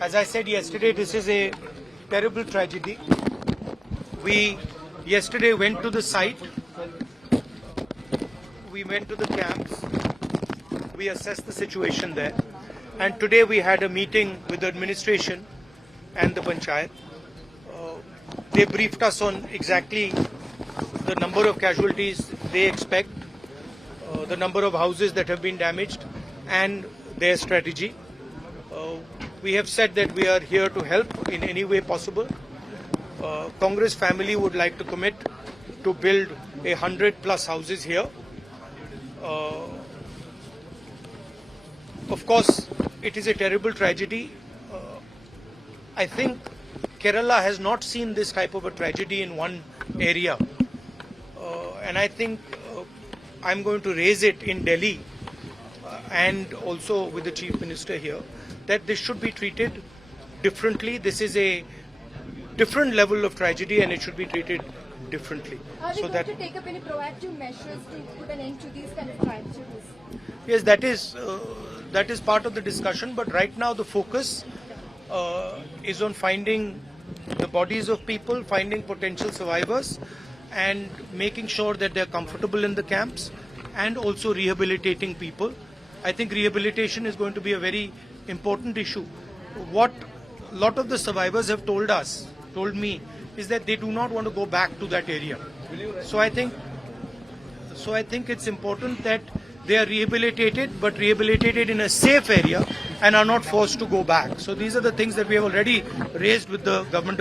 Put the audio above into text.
As I said yesterday, this is a terrible tragedy. We yesterday went to the site, we went to the camps, we assessed the situation there, and today we had a meeting with the administration and the panchayat. They briefed us on exactly the number of casualties they expect, the number of houses that have been damaged, and their strategy. We have said that we are here to help in any way possible. Congress family would like to commit to build 100+ houses here. Of course, it is a terrible tragedy. I think Kerala has not seen this type of a tragedy in one area. And I think I'm going to raise it in Delhi and also with the Chief Minister here, that this should be treated differently. This is a different level of tragedy and it should be treated differently. Are we going to take up any proactive measures to put an end to these kind of tragedies? Yes, that is part of the discussion, but right now the focus is on finding the bodies of people, finding potential survivors and making sure that they're comfortable in the camps and also rehabilitating people. I think rehabilitation is going to be a very important issue. What a lot of the survivors have told me, is that they do not want to go back to that area. So I think it's important that they are rehabilitated, but rehabilitated in a safe area and are not forced to go back. So these are the things that we have already raised with the government